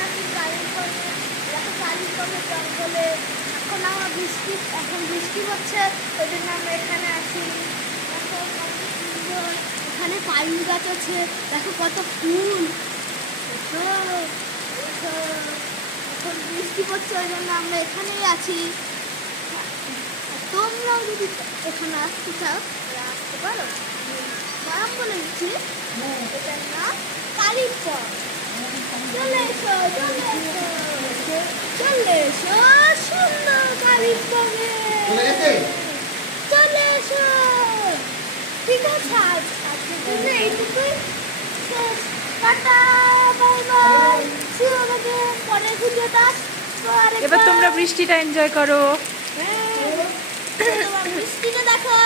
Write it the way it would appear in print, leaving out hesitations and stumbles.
নাকি কালিম্পংয়ে, দেখো কালিম্পংয়ের জঙ্গলে এখন বৃষ্টি হচ্ছে, ওই জন্য আমরা এখানে আছি। দেখো কত সুন্দর, এখানে পাইন গাছ আছে, দেখো কত ফুল। দেখো দেখো, এখন বৃষ্টি পড়ছে, ওই জন্য আমরা এখানেই আছি। তোমরাও যদি এখানে আসতে চাও তাহলে আসতে পারো। নাম বলে দিচ্ছি, এটার নাম কালিম্পং। চলে এসো, চলে এসো, চলে এসো সুন্দর কালিম্পংয়ে, চলে এসো। ঠিক আছে, আজকের জন্য এইটুকুই শেষ। Tata, bye bye, see you again. পরের ভিডিওটা আসবো আরেকবার। এবার তোমরা বৃষ্টিটা এনজয় করো। হ্যাঁ, তোমার বৃষ্টিটা দেখো।